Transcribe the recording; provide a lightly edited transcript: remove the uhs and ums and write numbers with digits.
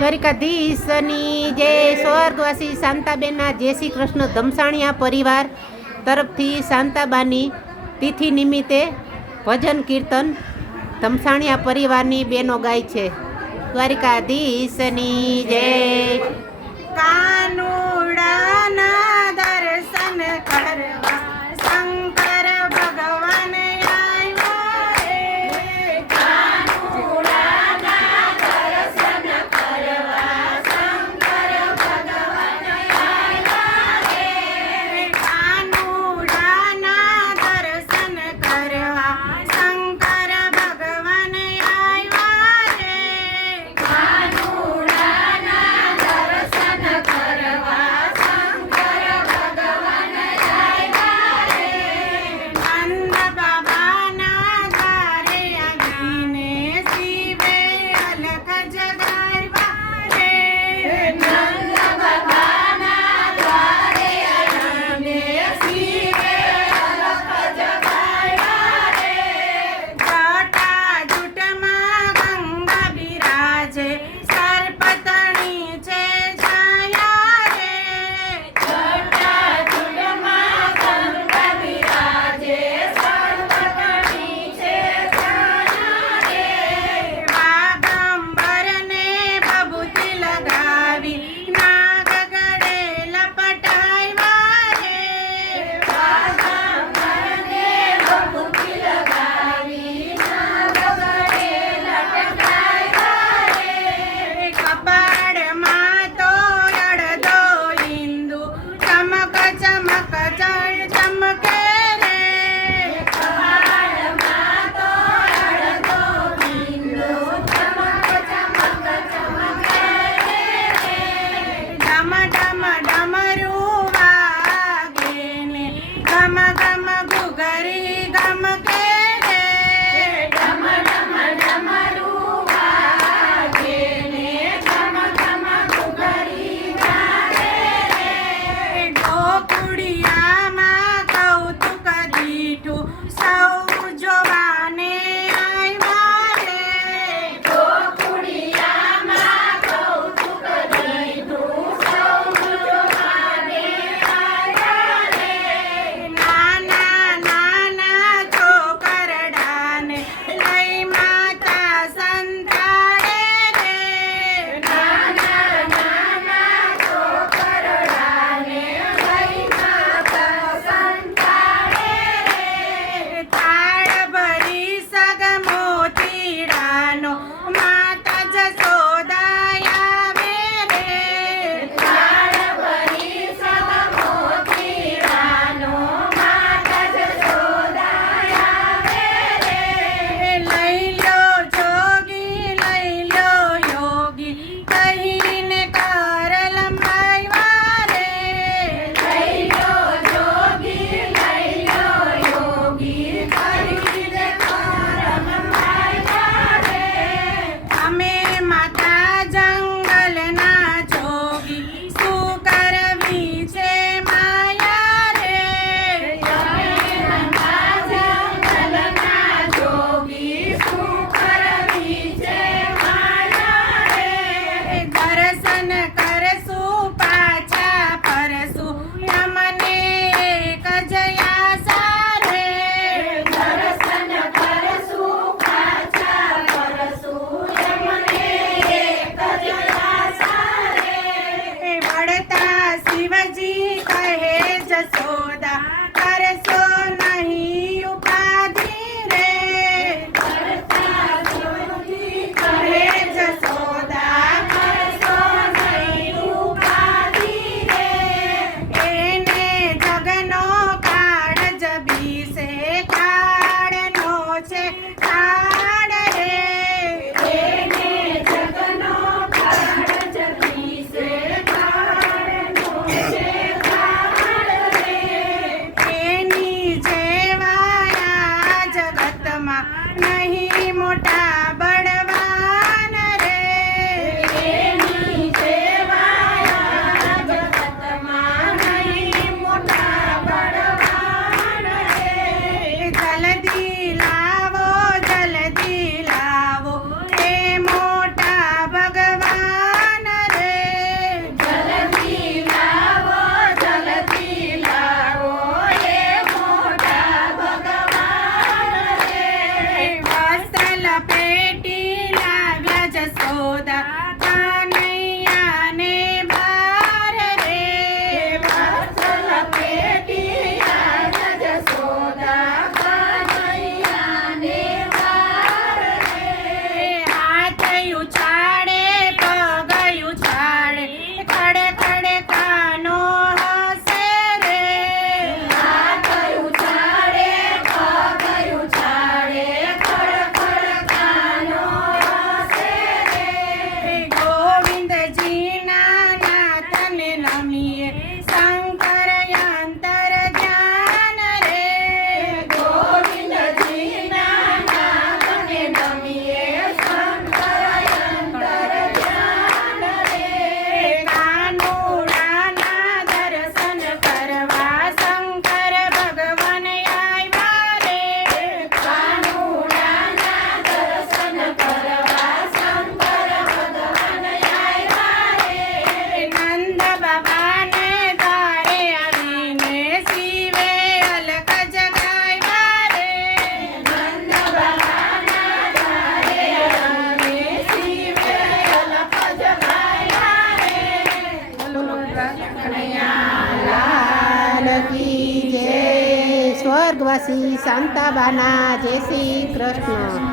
દ્વારિકાધીશની જય. સ્વર્ગવાસી શાંતાબેનના જય શ્રી કૃષ્ણ. ધમસાણિયા પરિવાર તરફથી શાંતાબાની તિથિ નિમિત્તે ભજન કીર્તન ધમસાણિયા પરિવારની બેનો ગાય છે. દ્વારિકાધીશની જય. કાનુડાના દર્શન કરવા શંકર ભગવાન આવ્યા રે. કાનુડાના દર્શન કરવા શંકર ભગવાન આવ્યા રે. કાનુડાના દર્શન કરવા શંકર ભગવાન આવ્યા રે. કાનુડાના દર્શન કરવા શંકર ભગવાન આવ્યા રે. જશોદા કાનૈયાને ભાર રે વત્સલ પેટીયા જશોદા કાનૈયાને ભાર રે હાથ ઉછાળે પગ ઉછાળે ખડે ખડે કાનો હસે રે હાથ ઉછાળે પગ ઉછાળે ખડ ખડ કાનો હસે રે ગોવિંદજીના નાથને નમીએ શંકર યંતર ધ્યાન રે ગોવિંદજીના નાથને નમીએ શંકર યંતર ધ્યાન રે કાનુડાના દર્શન કરવા શંકર ભગવાન આવ્યા રે કાનુડાના દર્શન કરવા શંકર ભગવાન આવ્યા રે નંદ બાબાને દ્વારે આવીને શિવે અલખ જગાવ્યા રે નંદ બાબાના દ્વારે આવીને શિવે અલખ જગાવ્યા રે બોલો લાલ કી જય. સ્વર્ગવાસી શાંતાબાના જય શ્રી કૃષ્ણ.